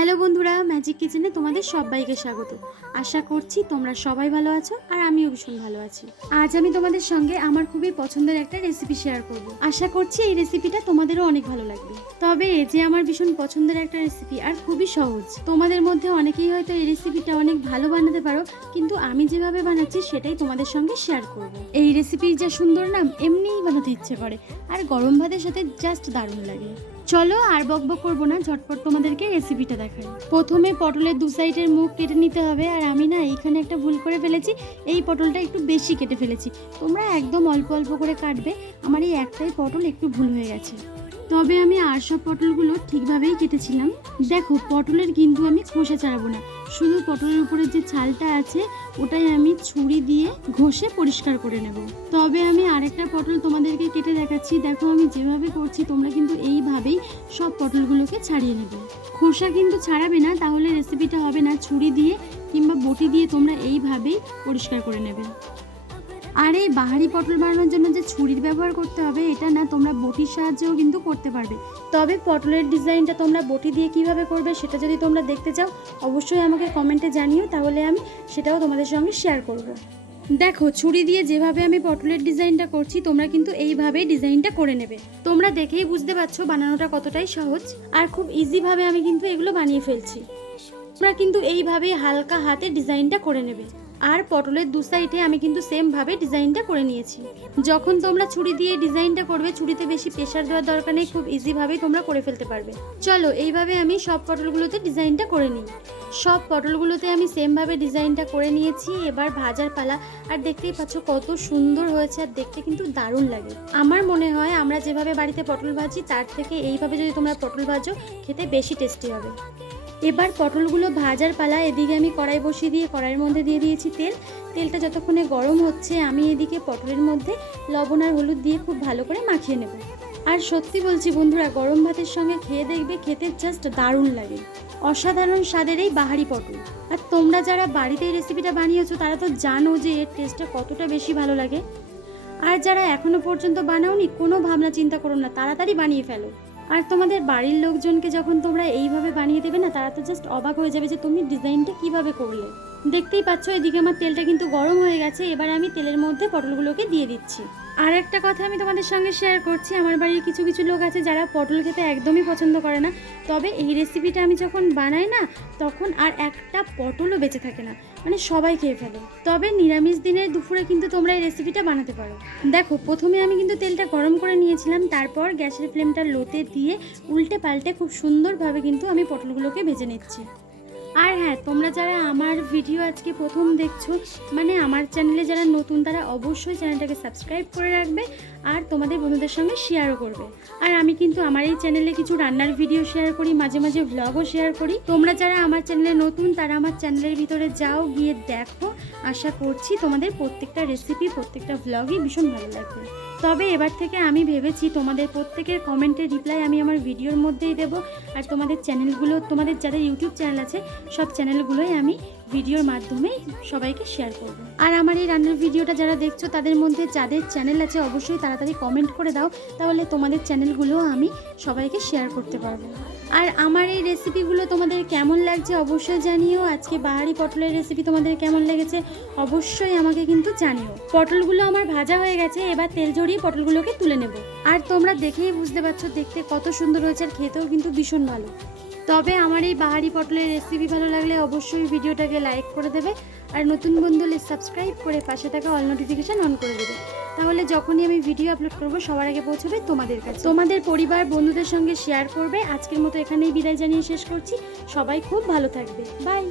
Hello বন্ধুরা, magic কিচেনে তোমাদের সবাইকে স্বাগত। আশা করছি তোমরা সবাই ভালো আছো আর আমিও ভীষণ ভালো আছি। আজ আমি তোমাদের সঙ্গে আমার খুবই পছন্দের একটা রেসিপি শেয়ার করব। আশা করছি এই রেসিপিটা তোমাদেরও অনেক ভালো লাগবে। তবে এই যে আমার ভীষণ পছন্দের একটা রেসিপি আর খুবই সহজ। তোমাদের মধ্যে অনেকেই হয়তো এই রেসিপিটা অনেক ভালো বানাতে পারো, কিন্তু আমি যেভাবে বানাচ্ছি সেটাই তোমাদের সঙ্গে শেয়ার করব। এই রেসিপির যা সুন্দর নাম, এমনিই বানাতে ইচ্ছে করে আর গরম ভাতের সাথে জাস্ট দারুণ লাগে। চলো আর বকবক করবো না, ঝটপট তোমাদেরকে রেসিপিটা দেখাই। প্রথমে পটলের দু সাইডের মুখ কেটে নিতে হবে। আর আমি না এইখানে একটা ভুল করে ফেলেছি, এই পটলটা একটু বেশি কেটে ফেলেছি। তোমরা একদম অল্প অল্প করে কাটবে, আমার এই একটাই পটল একটু ভুল হয়ে গেছে। তবে আমি আর সব পটলগুলো ঠিকভাবেই কেটেছিলাম। দেখো, পটলের কিন্তু আমি খোসা ছাড়াবো না, শুধু পটলের উপরে যে ছালটা আছে ওটাই আমি ছুরি দিয়ে ঘষে পরিষ্কার করে নেব। তবে আমি আরেকটা পটল তোমাদেরকে কেটে দেখাচ্ছি। দেখো আমি যেভাবে করছি তোমরা কিন্তু এইভাবেই সব পটলগুলোকে ছাড়িয়ে নেবে। খোসা কিন্তু ছাড়াবে না, তাহলে রেসিপিটা হবে না। ছুরি দিয়ে কিংবা বটি দিয়ে তোমরা এইভাবেই পরিষ্কার করে নেবে। আর এই বাহারি পটল বানানোর জন্য যে ছুরির ব্যবহার করতে হবে এটা না, তোমরা বটির সাহায্যেও কিন্তু করতে পারবে। তবে পটলের ডিজাইনটা তোমরা বটি দিয়ে কিভাবে করবে সেটা যদি তোমরা দেখতে চাও অবশ্যই আমাকে কমেন্টে জানিও, তাহলে আমি সেটাও তোমাদের সঙ্গে শেয়ার করব। দেখো, ছুরি দিয়ে যেভাবে আমি পটলের ডিজাইনটা করছি তোমরা কিন্তু এইভাবেই ডিজাইনটা করে নেবে। তোমরা দেখেই বুঝতে পারছো বানানোটা কতটাই সহজ আর খুব ইজিভাবে আমি কিন্তু এগুলো বানিয়ে ফেলছি। তোমরা কিন্তু এইভাবেই হালকা হাতে ডিজাইনটা করে নেবে। আর পটলের দু সাইডে আমি কিন্তু সেমভাবে ডিজাইনটা করে নিয়েছি। যখন তোমরা ছুরি দিয়ে ডিজাইনটা করবে, ছুরিতে বেশি প্রেশার দেওয়ার দরকার নেই, খুব ইজিভাবেই তোমরা করে ফেলতে পারবে। চলো এইভাবে আমি সব পটলগুলোতে ডিজাইনটা করে নিই। সব পটলগুলোতে আমি সেমভাবে ডিজাইনটা করে নিয়েছি। এবার ভাজার পালা। আর দেখতেই পাচ্ছ কত সুন্দর হয়েছে, আর দেখতে কিন্তু দারুণ লাগে। আমার মনে হয় আমরা যেভাবে বাড়িতে পটল ভাজি তার থেকে এইভাবে যদি তোমরা পটল ভাজো খেতে বেশি টেস্টি হবে। এবার পটলগুলো ভাজার পালা। এদিকে আমি কড়াই বসিয়ে দিয়ে কড়াইয়ের মধ্যে দিয়ে দিয়েছি তেল। তেলটা যতক্ষণে গরম হচ্ছে আমি এদিকে পটলের মধ্যে লবণ আর হলুদ দিয়ে খুব ভালো করে মাখিয়ে নেব। আর সত্যি বলছি বন্ধুরা, গরম ভাতের সঙ্গে খেয়ে দেখবে, খেতে জাস্ট দারুণ লাগে। অসাধারণ স্বাদের এই বাহারি পটল। আর তোমরা যারা বাড়িতে এই রেসিপিটা বানিয়েছো তারা তো জানো যে এর টেস্টটা কতটা বেশি ভালো লাগে। আর যারা এখনো পর্যন্ত বানাওনি, কোনো ভাবনা চিন্তা করো না, তাড়াতাড়ি বানিয়ে ফেলো। আর তোমাদের বাড়ির লোকজনকে যখন তোমরা এইভাবে বানিয়ে দেবে না, তারা তো জাস্ট অবাক হয়ে যাবে যে তুমি ডিজাইনটা কিভাবে করলে। দেখতেই পাচ্ছ এদিকে আমার তেলটা কিন্তু গরম হয়ে গেছে। এবার আমি তেলের মধ্যে পটলগুলোকে দিয়ে দিচ্ছি। আর একটা কথা আমি তোমাদের সঙ্গে শেয়ার করছি, আমার বাড়ির কিছু কিছু লোক আছে যারা পটল খেতে একদমই পছন্দ করে না। তবে এই রেসিপিটা আমি যখন বানাই না, তখন আর একটা পটলও বেঁচে থাকে না, মানে সবাই খেয়ে ফেলে। তবে নিরামিষ দিনের দুপুরে কিন্তু তোমরা এই রেসিপিটা বানাতে পারো। দেখো, প্রথমে আমি কিন্তু তেলটা গরম করে নিয়েছিলাম, তারপর গ্যাসের ফ্লেমটা লোতে দিয়ে উল্টে পাল্টে খুব সুন্দরভাবে কিন্তু আমি পটলগুলোকে ভেজে নিচ্ছি। আর হ্যাঁ, তোমরা যারা আমার ভিডিও আজকে প্রথম দেখছো, মানে আমার চ্যানেলে যারা নতুন, তারা অবশ্যই চ্যানেলটাকে সাবস্ক্রাইব করে রাখবে আর তোমাদের বন্ধুদের সঙ্গে শেয়ারও করবে। আর আমি কিন্তু আমার এই চ্যানেলে কিছু রান্নার ভিডিও শেয়ার করি, মাঝে মাঝে ভ্লগও শেয়ার করি। তোমরা যারা আমার চ্যানেলে নতুন তারা আমার চ্যানেলের ভিতরে যাও, গিয়ে দেখো। আশা করছি তোমাদের প্রত্যেকটা রেসিপি, প্রত্যেকটা ভ্লগই ভীষণ ভালো লাগবে। তবে এবার থেকে আমি ভেবেছি তোমাদের প্রত্যেকের কমেন্টের রিপ্লাই আমি আমার ভিডিওর মধ্যেই দেবো। আর তোমাদের চ্যানেলগুলো, তোমাদের যাদের ইউটিউব চ্যানেল আছে সব চ্যানেলগুলোই আমি ভিডিওর মাধ্যমে সবাইকে শেয়ার করব। আর আমার এই রান্নার ভিডিওটা যারা দেখছো তাদের মধ্যে যাদের চ্যানেল আছে অবশ্যই তাড়াতাড়ি কমেন্ট করে দাও, তাহলে তোমাদের চ্যানেলগুলো আমি সবাইকে শেয়ার করতে পারবো। আর আমার এই রেসিপিগুলো তোমাদের কেমন লাগছে অবশ্যই জানিও। আজকে বাহারি পটলের রেসিপি তোমাদের কেমন লেগেছে অবশ্যই আমাকে কিন্তু জানিও। পটলগুলো আমার ভাজা হয়ে গেছে, এবার তেল ঝরিয়ে পটলগুলোকে তুলে নেব। আর তোমরা দেখেই বুঝতে পারছো দেখতে কত সুন্দর হয়েছে, আর খেতেও কিন্তু ভীষণ ভালো। তবে আমার এই বাহারি পটলের রেসিপি ভালো লাগলে অবশ্যই ভিডিওটাকে লাইক করে দেবে, আর নতুন বন্ধু হলে সাবস্ক্রাইব করে পাশে থাকা অল নোটিফিকেশান অন করে দেবে। তাহলে যখনই আমি ভিডিও আপলোড করব সবার আগে পৌঁছবে তোমাদের কাছে। তোমাদের পরিবার বন্ধুদের সঙ্গে শেয়ার করবে। আজকের মতো এখানেই বিদায় জানিয়ে শেষ করছি। সবাই খুব ভালো থাকবে। বাই।